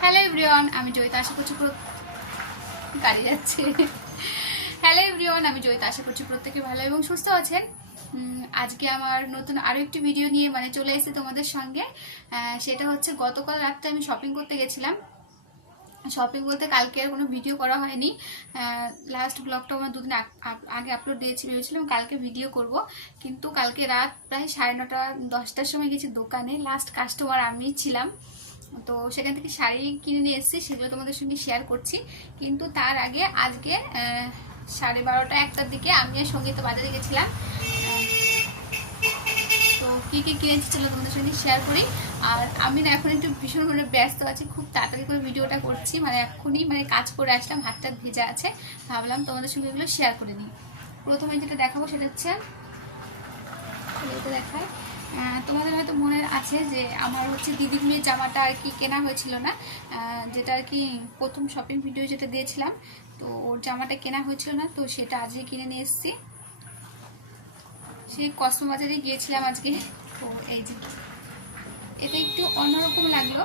Hello everyone আমি জয়িতা, আশা করছি গাড়ি যাচ্ছে। হ্যালো এভরিওয়ান আমি জয়িতা, আশা করছি প্রত্যেকে ভালো এবং সুস্থ আছেন। আজকে আমার নতুন আরও একটি ভিডিও নিয়ে মানে চলে এসেছি তোমাদের সঙ্গে। সেটা হচ্ছে গতকাল রাত্রে আমি শপিং করতে গেছিলাম। শপিং বলতে কালকে আর কোনো ভিডিও করা হয়নি। লাস্ট ব্লগটা আমার দুদিন আগে আপলোড দিয়েছি ভেবেছিলাম কালকে ভিডিও করব। কিন্তু কালকে রাত প্রায় সাড়ে নটা, দশটার সময় গেছি দোকানে। লাস্ট কাস্টমার আমি ছিলাম। তো সেখান থেকে শাড়ি কিনে নিয়ে এসেছি, সেগুলো তোমাদের সঙ্গে শেয়ার করছি। কিন্তু তার আগে, আজকে সাড়ে বারোটা একটার দিকে আমি আর সংগীত বাজারে গেছিলাম। তো কী কী কিনেছি চলো তোমাদের সঙ্গে শেয়ার করি। আর আমি না এখন একটু ভীষণভাবে ব্যস্ত আছি, খুব তাড়াতাড়ি করে ভিডিওটা করছি। মানে এখনই মানে কাজ করে আসলাম, হাতটা ভেজা আছে। ভাবলাম তোমাদের সঙ্গে এগুলো শেয়ার করে নিই। প্রথমে যেটা দেখাবো সেটা হচ্ছে দেখায় তোমাদের হয়তো মনে আছে যে আমার হচ্ছে দিদির মেয়ের জামাটা আর কি কেনা হয়েছিল না। যেটা আর কি প্রথম শপিং ভিডিও যেটা দিয়েছিলাম, তো ওর জামাটা কেনা হয়েছিল না, তো সেটা আজকে কিনে নিয়ে এসেছি। সেই বাজারে গিয়েছিলাম আজকে, তো এই যে। এটা একটু অন্যরকম লাগল।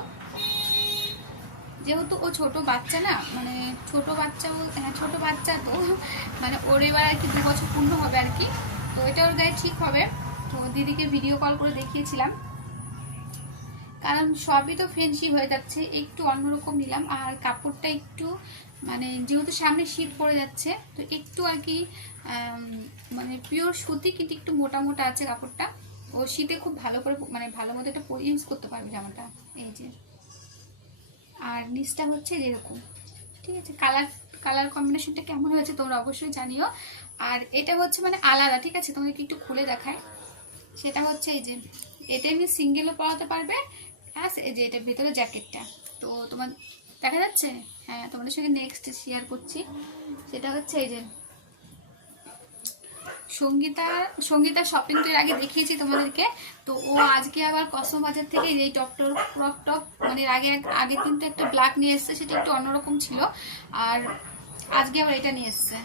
যেহেতু ও ছোট বাচ্চা না মানে ছোট বাচ্চা হ্যাঁ ছোট বাচ্চা তো মানে ওর এবার আর কি দু বছর পূর্ণ হবে আর কি, তো এটা ওর গায়ে ঠিক হবে। তো দিদিকে ভিডিও কল করে দেখিয়েছিলাম। কারণ সবই তো ফেন্সি হয়ে যাচ্ছে, একটু অন্যরকম নিলাম। আর কাপড়টা একটু মানে যেহেতু সামনে শীত পড়ে যাচ্ছে, তো একটু আর কি মানে পিওর সুতি কিন্তু একটু মোটা মোটা আছে কাপড়টা। ও শীতে খুব ভালো করে মানে ভালো মতো এটা ইউজ করতে পারবে জামাটা। এই যে। আর নিচটা হচ্ছে যেরকম। ঠিক আছে কালার কালার কম্বিনেশনটা কেমন হয়েছে তোমরা অবশ্যই জানিও। আর এটা হচ্ছে মানে আলাদা, ঠিক আছে? তোমাদেরকে একটু খুলে দেখায়। সেটা হচ্ছে এই যে, এটা এমনি সিঙ্গেলও পরাতে পারবে হ্যাঁ এই যে এটার ভিতরে জ্যাকেটটা তো তোমার, দেখা যাচ্ছে? হ্যাঁ তোমাদের সঙ্গে নেক্সট শেয়ার করছি। সেটা হচ্ছে এই যে, সঙ্গীতা সঙ্গীতা শপিং তো এর আগে দেখিয়েছি তোমাদেরকে। তো ও আজকে আবার কসম বাজার থেকে এই টপ টপ ক্রপ টপ মানে আগে আগে কিন্তু একটা ব্ল্যাক নিয়ে এসছে, সেটা একটু অন্যরকম ছিল। আর আজকে আবার এটা নিয়ে এসছে।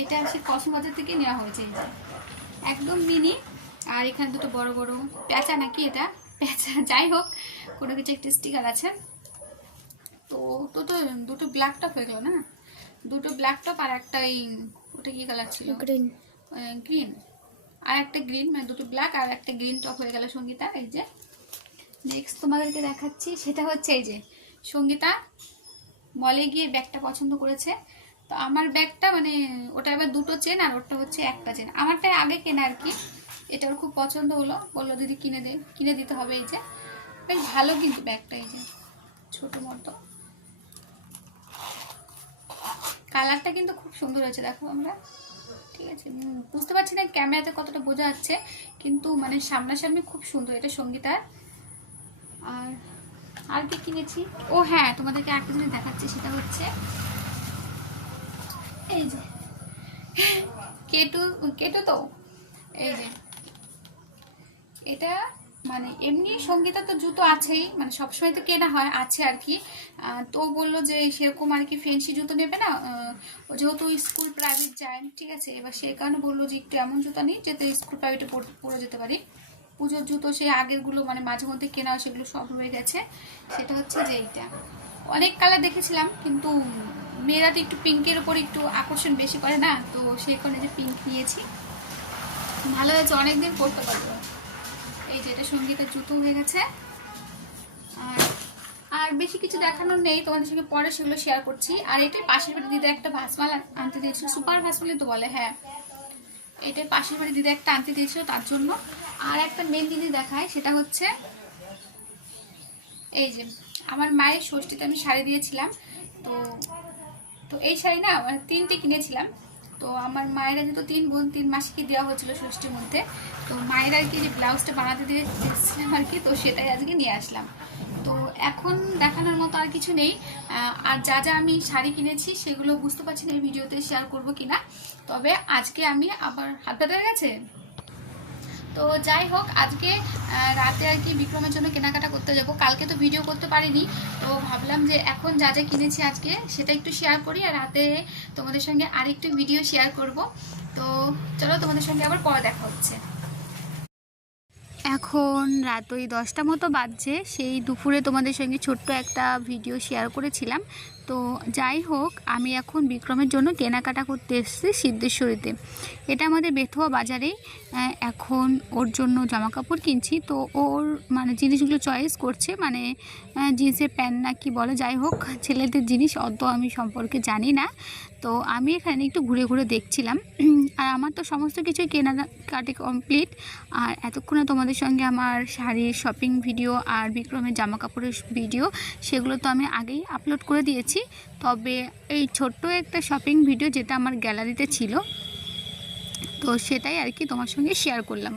এটা সে কসম বাজার থেকে নেওয়া হয়েছে একদম মিনি আর এখানে দুটো বড় বড় প্যাঁচা নাকি এটা? প্যাঁচা যাই হোক কোনো কিছু একটা স্টিকার আছে। তো তো তো দুটো ব্ল্যাক টপ হয়ে গেল না? দুটো ব্ল্যাক টপ আর একটা এই ওটা কি কালার ছিল? গ্রিন গ্রিন আর একটা গ্রিন মানে দুটো ব্ল্যাক আর একটা গ্রিন টপ হয়ে গেল সঙ্গীতা এই যে। নেক্সট তোমাদেরকে দেখাচ্ছি সেটা হচ্ছে এই যে সঙ্গীতা মলে গিয়ে ব্যাগটা পছন্দ করেছে। তো আমার ব্যাগটা মানে ওটা এবার দুটো চেন আর ওটা হচ্ছে একটা চেন আমারটা আগে কেনা আর কি। এটা ওর খুব পছন্দ হলো। বলল, দিদি, কিনে দে, কিনে দিতে হবে এই যে। বেশ ভালো কিন্তু ব্যাগটা এই যে, ছোটো মতো। কালারটা কিন্তু খুব সুন্দর হয়েছে, দেখো আমরা। ঠিক আছে বুঝতে পারছি না ক্যামেরাতে কতটা বোঝা যাচ্ছে, কিন্তু মানে সামনাসামনি খুব সুন্দর এটা সঙ্গীতার আর আর কি কিনেছি? ও হ্যাঁ তোমাদেরকে একটা জিনিস দেখাচ্ছি, সেটা হচ্ছে এই যে, কেটু কেটু তো? এই যে এটা মানে এমনি সঙ্গীতা তো জুতো আছেই মানে সবসময় তো কেনা হয়, আছে আর কি। তো বলল যে সেরকম আর কি ফেন্সি জুতো নেবে না। যেহেতু স্কুল প্রাইভেট যায়, ঠিক আছে? এবার সেই কারণে বলল যে একটু এমন জুতো নিই যাতে স্কুল প্রাইভেটে পরে যেতে পারি। পুজোর জুতো সেই আগেরগুলো মানে মাঝে মধ্যে কেনা হয়, সেগুলো সব রয়ে গেছে। সেটা হচ্ছে যে এইটা। অনেক কালার দেখেছিলাম, কিন্তু মেয়েরা তো একটু পিঙ্কের উপর একটু আকর্ষণ বেশি করে না, তো সেই কারণে যে পিঙ্ক নিয়েছি। ভালো হয়েছে, অনেকদিন পরতে পারব এই যে এটা সঙ্গীতের জুতো হয়ে গেছে। আর আর বেশি কিছু দেখানোর নেই, তোমাদের সঙ্গে পরে সেগুলো শেয়ার করছি। আর এটাই পাশের বাড়ি দিদা একটা ভাসমাল আনতে দিয়েছিল, সুপার ভাসমালই তো বলে হ্যাঁ। এটাই পাশের বাড়ি দিদা একটা আনতে দিয়েছিল তার জন্য। আর একটা মেন দিদি দেখায়, সেটা হচ্ছে, এই যে, আমার মায়ের ষষ্ঠীতে আমি শাড়ি দিয়েছিলাম। তো তো এই শাড়ি না মানে তিনটে কিনেছিলাম। তো আমার মায়েরা যেহেতু তিন বোন, তিন মাসকে দেওয়া হয়েছিল ষষ্ঠীর মধ্যে। তো মায়ের আর কি যে ব্লাউজটা বানাতে দিয়েছিলাম আর কি, তো সেটাই আজকে নিয়ে আসলাম। তো এখন দেখানোর মতো আর কিছু নেই। আর যা যা আমি শাড়ি কিনেছি, সেগুলো বুঝতে পারছি না এই ভিডিওতে শেয়ার করব কিনা। তবে আজকে আমি আবার হাতটা ব্যথা গেছে তো যাই হোক, আজকে রাতে আর কি বিক্রমের জন্য কেনাকাটা করতে যাব। কালকে তো ভিডিও করতে পারিনি, তো ভাবলাম যে এখন যা যা কিনেছি আজকে সেটা একটু শেয়ার করি আর রাতে তোমাদের সঙ্গে আরেকটু ভিডিও শেয়ার করব। তো চলো তোমাদের সঙ্গে আবার পরে দেখা হচ্ছে। এখন রাত ওই দশটা মতো বাজছে। সেই দুপুরে তোমাদের সঙ্গে ছোট্ট একটা ভিডিও শেয়ার করেছিলাম। তো যাই হোক আমি এখন বিক্রমের জন্য কেনাকাটা করতে এসেছি সিদ্ধেশ্বরীতে। এটা আমাদের বেথুয়া বাজারেই আহ, এখন ওর জন্য জামা কাপড় কিনছি। তো ওর মানে জিনিসগুলো চয়েস করছে। মানে জিন্সের প্যান্ট না কি বলে যাই হোক ছেলেদের জিনিস অত আমি সম্পর্কে জানি না। তো আমি এখানে একটু ঘুরে ঘুরে দেখছিলাম। আর আমার তো সমস্ত কিছুই কেনাকাটি কমপ্লিট আর এতক্ষণে তোমাদের সঙ্গে আমার শাড়ির শপিং ভিডিও আর বিক্রমের জামা কাপড়ের ভিডিও সেগুলো তো আমি আগেই আপলোড করে দিয়েছি। তবে এই ছোট্ট একটা শপিং ভিডিও যেটা আমার গ্যালারিতে ছিল, তো সেটাই আর কি তোমার সঙ্গে শেয়ার করলাম।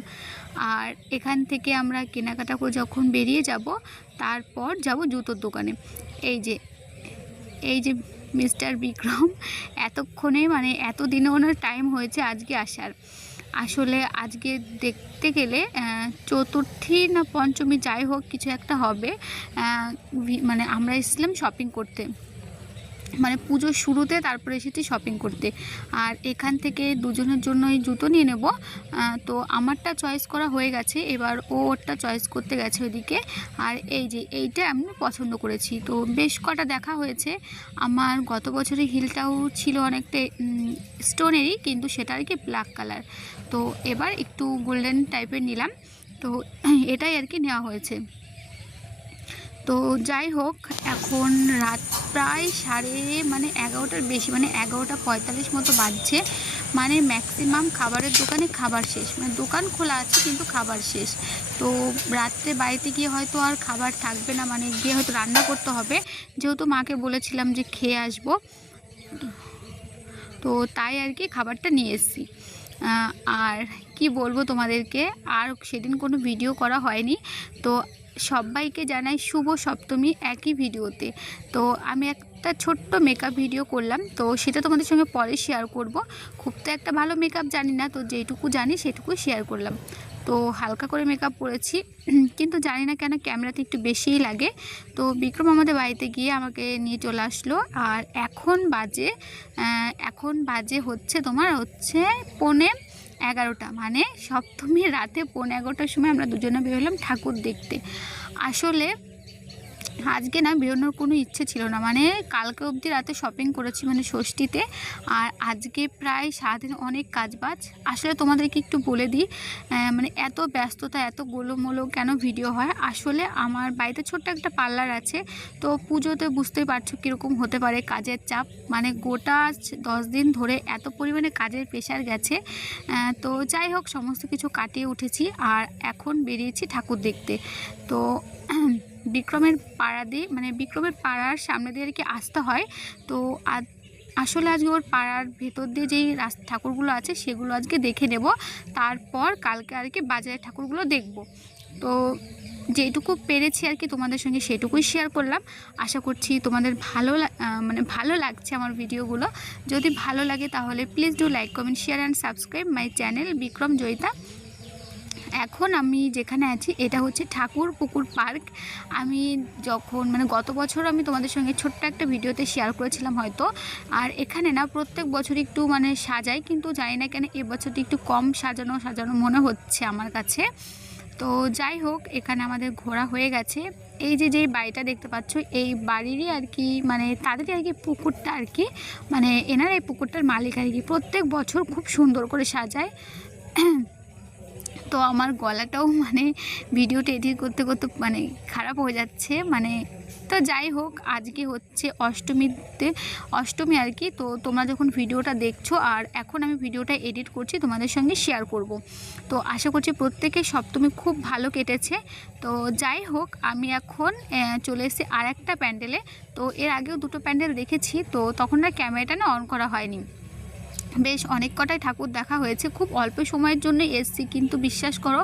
আর এখান থেকে আমরা কেনাকাটা করে যখন বেরিয়ে যাব, তারপর যাব জুতোর দোকানে। এই যে এই যে মিস্টার বিক্রম, এতক্ষণে মানে এতদিনে ওনার টাইম হয়েছে আজকে আসার। আসলে আজকে দেখতে গেলে চতুর্থী না পঞ্চমী যাই হোক, কিছু একটা হবে। মানে আমরা এসেছিলাম শপিং করতে। মানে পুজোর শুরুতে তারপরে এসেছি শপিং করতে। আর এখান থেকে দুজনের জন্য এই জুতো নিয়ে নেব। তো আমারটা চয়েস করা হয়ে গেছে। এবার ও ওরটা চয়েস করতে গেছে ওদিকে। আর এই যে এইটা আমি পছন্দ করেছি। তো বেশ কটা দেখা হয়েছে। আমার গত বছরের হিলটাও ছিল অনেকটা স্টোনেরই কিন্তু সেটা আর কি ব্ল্যাক কালার তো এবার একটু গোল্ডেন টাইপের নিলাম। তো এটাই আর কি নেওয়া হয়েছে। তো যাই হোক, এখন রাত প্রায় সাড়ে মানে এগারোটার বেশি মানে এগারোটা পঁয়তাল্লিশ মতো বাজছে। মানে ম্যাক্সিমাম খাবারের দোকানে খাবার শেষ। মানে দোকান খোলা আছে কিন্তু খাবার শেষ। তো রাত্রে বাড়িতে গিয়ে হয়তো আর খাবার থাকবে না মানে গিয়ে হয়তো রান্না করতে হবে। যেহেতু মাকে বলেছিলাম যে খেয়ে আসব। তো তাই আর কি খাবারটা নিয়ে এসেছি। আর কি বলব তোমাদেরকে, আর সেদিন কোনো ভিডিও করা হয়নি। তো সবাইকে জানাই শুভ সপ্তমী একই ভিডিওতে। তো আমি একটা ছোট্ট মেকআপ ভিডিও করলাম, তো সেটা তোমাদের সঙ্গে পরে শেয়ার করব। খুব তো একটা ভালো মেকআপ জানি না, তো যেটুকু জানি সেটুকু শেয়ার করলাম। তো হালকা করে মেকআপ করেছি কিন্তু জানি না কেন ক্যামেরাতে একটু বেশিই লাগে। তো বিক্রম আমাদের বাড়িতে গিয়ে আমাকে নিয়ে চলে আসলো, আর এখন বাজে এখন বাজে হচ্ছে তোমার হচ্ছে পৌনে এগারোটা মানে সপ্তমী রাতে পৌনে এগারোটার সময় আমরা দুজনে বেরোলাম ঠাকুর দেখতে। আসলে আজকে না বেরোনোর কোনো ইচ্ছে ছিল না। মানে কালকে অবধি রাতে শপিং করেছি মানে ষষ্ঠীতে। আর আজকে প্রায় সারাদিন অনেক কাজ বাজ আসলে তোমাদেরকে একটু বলে দিই মানে এত ব্যস্ততা, এত গোলোমোলো কেন ভিডিও হয়? আসলে আমার বাড়িতে ছোট্ট একটা পার্লার আছে, তো পুজোতে বুঝতেই পারছ কীরকম হতে পারে কাজের চাপ। মানে গোটা দশ দিন ধরে এত পরিমাণে কাজের প্রেশার গেছে। তো যাই হোক, সমস্ত কিছু কাটিয়ে উঠেছি। আর এখন বেরিয়েছি ঠাকুর দেখতে। তো বিক্রমের পাড়া দিয়ে মানে বিক্রমের পাড়ার সামনে দিয়ে আর কি আসতে হয়। তো আসলে আজকে ওর পাড়ার ভেতর দিয়ে যেই রাস্তা ঠাকুরগুলো আছে সেগুলো আজকে দেখে নেব। তারপর কালকে আর কি বাজারের ঠাকুরগুলো দেখব। তো যেটুকু পেরেছি আর কি তোমাদের সঙ্গে সেটুকুই শেয়ার করলাম। আশা করছি তোমাদের ভালো মানে ভালো লাগছে আমার ভিডিওগুলো। যদি ভালো লাগে তাহলে please do like comment share and subscribe my channel Bikram Joyita. এখন আমি যেখানে আছি, এটা হচ্ছে ঠাকুর পুকুর পার্ক। আমি যখন মানে গত বছর আমি তোমাদের সঙ্গে ছোট্ট একটা ভিডিওতে শেয়ার করেছিলাম হয়তো। আর এখানে না প্রত্যেক বছর একটু মানে সাজাই, কিন্তু জানি না কেন এবছরটি একটু কম সাজানো সাজানো মনে হচ্ছে আমার কাছে। তো যাই হোক, এখানে আমাদের ঘোরা হয়ে গেছে। এই যে যেই বাড়িটা দেখতে পাচ্ছ, এই বাড়িরই আর কি মানে তাদেরই আর কি পুকুরটা আর কি মানে এনার এই পুকুরটার মালিক আর কি। প্রত্যেক বছর খুব সুন্দর করে সাজায়। তো আমার গলাটাও মানে ভিডিওটা এডিট করতে করতে মানে খারাপ হয়ে যাচ্ছে। মানে তো যাই হোক, আজকে হচ্ছে অষ্টমীতে, অষ্টমী আর কি। তো তোমরা যখন ভিডিওটা দেখছ আর এখন আমি ভিডিওটা এডিট করছি, তোমাদের সঙ্গে শেয়ার করব। তো আশা করছি প্রত্যেকের সপ্তমী খুব ভালো কেটেছে। তো যাই হোক, আমি এখন চলে এসেছি আর একটা প্যান্ডেলে। তো এর আগেও দুটো প্যান্ডেল দেখেছি। তো তখন আর ক্যামেরাটা না অন করা হয়নি। বেশ অনেক কটাই ঠাকুর দেখা হয়েছে। খুব অল্প সময়ের জন্য এসছি, কিন্তু বিশ্বাস করো,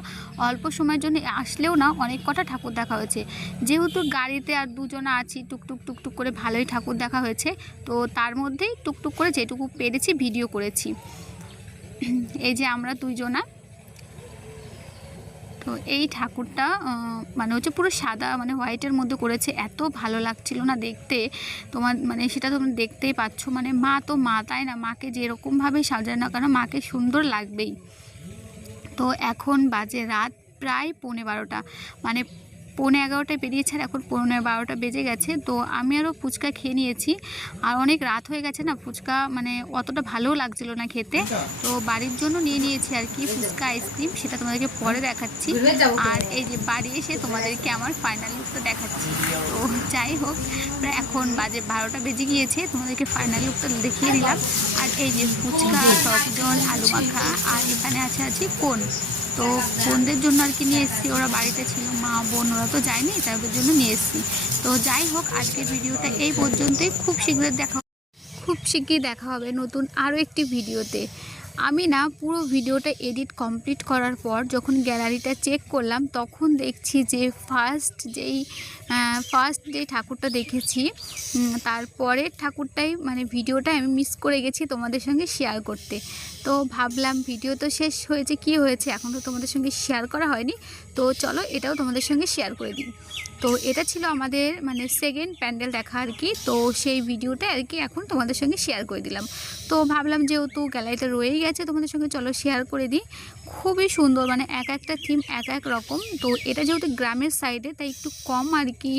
অল্প সময়ের জন্য আসলেও না অনেক কটা ঠাকুর দেখা হয়েছে। যেহেতু গাড়িতে আর দুজনা আছি, টুকটুক টুকটুক করে ভালোই ঠাকুর দেখা হয়েছে, তো তার মধ্যেই টুকটুক করে যেটুকু পেরেছি ভিডিও করেছি। এই যে আমরা দুইজনা তো এই ঠাকুরটা মানে হচ্ছে পুরো সাদা মানে হোয়াইটের মধ্যে করেছে। এত ভালো লাগছিল না দেখতে। তোমার মানে সেটা তোমরা দেখতেই পাচ্ছ। মানে মা তো মা, তাই না? মাকে যেরকমভাবে সাজায় না কেন, মাকে সুন্দর লাগবেই। তো এখন বাজে রাত প্রায় পৌনে বারোটা। মানে পৌনে এগারোটায় বেরিয়েছে আর এখন পৌনে বারোটা বেজে গেছে। তো আমি আরও ফুচকা খেয়ে নিয়েছি। আর অনেক রাত হয়ে গেছে না, ফুচকা মানে অতটা ভালোও লাগছিল না খেতে। তো বাড়ির জন্য নিয়ে নিয়েছি আর কি ফুচকা আইসক্রিম সেটা তোমাদেরকে পরে দেখাচ্ছি। আর এই যে বাড়ি এসে তোমাদেরকে আমার ফাইনাল লুকটা দেখাচ্ছি। তো যাই হোক এখন বাজে বারোটা বেজে গিয়েছে, তোমাদেরকে ফাইনাল লুকটা দেখিয়ে দিলাম। আর এই যে ফুচকা টক জল আলু মাখা, আর এখানে আছে আছে কোন? তো বোনদের জন্য আর কি নিয়ে এসেছি। ওরা বাড়িতে ছিল, মা, বোন, ওরা তো যায়নি তাদের জন্য নিয়ে এসেছি। তো যাই হোক, আজকের ভিডিওটা এই পর্যন্তই। খুব শীঘ্রই দেখা খুব শীঘ্রই দেখা হবে নতুন আরও একটি ভিডিওতে। আমি না পুরো ভিডিওটা এডিট কমপ্লিট করার পর যখন গ্যালারিটা চেক করলাম, তখন দেখছি যে ফার্স্ট যেই ফার্স্ট যে ঠাকুরটা দেখেছি তারপরের ঠাকুরটাই মানে ভিডিওটা আমি মিস করে গেছি তোমাদের সঙ্গে শেয়ার করতে। তো ভাবলাম ভিডিও তো শেষ হয়েছে, কি হয়েছে? এখন তো তোমাদের সঙ্গে শেয়ার করা হয়নি। তো চলো এটাও তোমাদের সঙ্গে শেয়ার করে দিই। তো এটা ছিল আমাদের মানে সেকেন্ড প্যান্ডেল দেখা আর কি। তো সেই ভিডিওটা আর কি এখন তোমাদের সঙ্গে শেয়ার করে দিলাম। তো ভাবলাম যেহেতু গ্যালারিটা রয়েই গেছে তোমাদের সঙ্গে, চলো শেয়ার করে দিই। খুবই সুন্দর মানে এক একটা থিম এক এক রকম। তো এটা যেহেতু গ্রামের সাইডে তাই একটু কম আর কি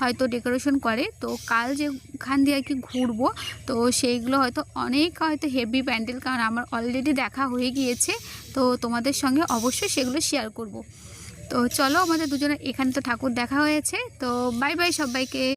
হয়তো ডেকোরেশন করে। তো কাল যেখান দিয়ে আর কি ঘুরবো, তো সেইগুলো হয়তো অনেক হয়তো হেভি প্যান্ডেল, কারণ আমার অলরেডি দেখা হয়ে গিয়েছে। তো তোমাদের সঙ্গে অবশ্যই সেগুলো শেয়ার করব। তো চলো, আমাদের দুজনের এখানে তো ঠাকুর দেখা হয়েছে। তো বাই বাই সবাইকে।